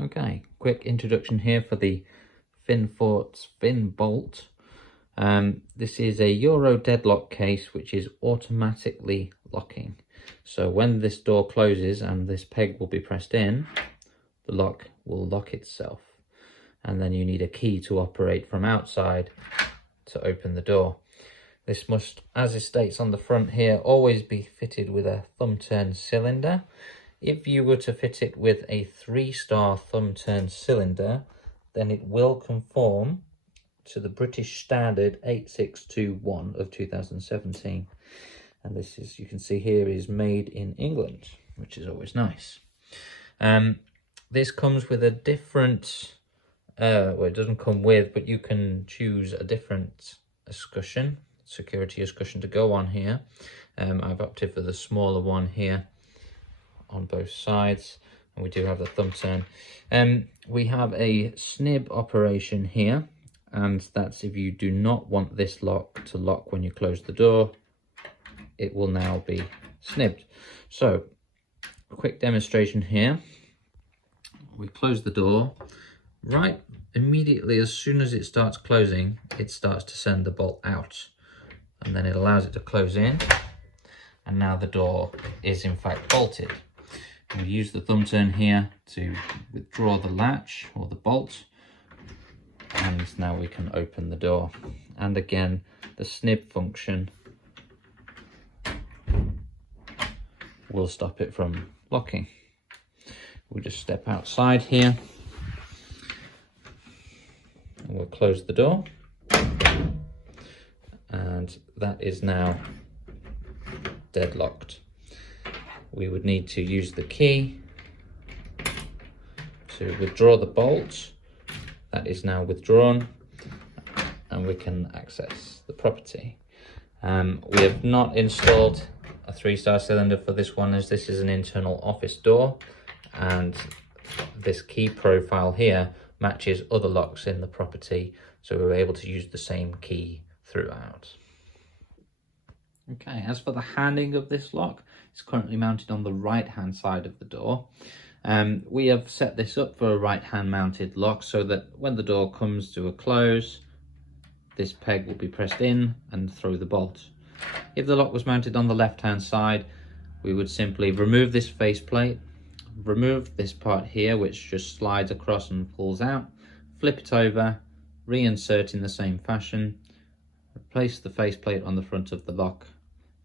Okay, quick introduction here for the Finforts Finbolt. This is a Euro deadlock case which is automatically locking. So when this door closes and this peg will be pressed in, the lock will lock itself. And then you need a key to operate from outside to open the door. This must, as it states on the front here, always be fitted with a thumb turn cylinder. If you were to fit it with a 3-star thumb turn cylinder, then it will conform to the British Standard 8621 of 2017. And this is, you can see here, is made in England, which is always nice. This comes with a different, well, it doesn't come with, but you can choose a different escutcheon, security escutcheon to go on here. I've opted for the smaller one here on both sides, and we do have the thumb turn. We have a snib operation here, and that's if you do not want this lock to lock when you close the door, it will now be snibbed. So a quick demonstration here. We close the door. Right immediately, as soon as it starts closing, it starts to send the bolt out, and then it allows it to close in, and now the door is in fact bolted. We use the thumb turn here to withdraw the latch or the bolt, and now we can open the door. And again, the snib function will stop it from locking. We'll just step outside here and we'll close the door, and that is now deadlocked. We would need to use the key to withdraw the bolt. That is now withdrawn, and we can access the property. We have not installed a 3-star cylinder for this one, as this is an internal office door, and this key profile here matches other locks in the property, so we're able to use the same key throughout. Okay, as for the handing of this lock, it's currently mounted on the right hand side of the door. We have set this up for a right hand mounted lock so that when the door comes to a close, this peg will be pressed in and throw the bolt. If the lock was mounted on the left hand side, we would simply remove this faceplate, remove this part here which just slides across and pulls out, flip it over, reinsert in the same fashion, replace the faceplate on the front of the lock,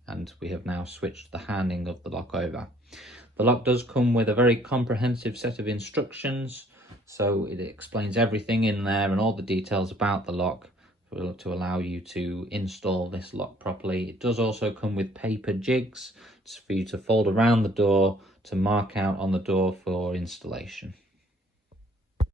and we have now switched the handing of the lock over. The lock does come with a very comprehensive set of instructions, so it explains everything in there and all the details about the lock to allow you to install this lock properly. It does also come with paper jigs for you to fold around the door to mark out on the door for installation.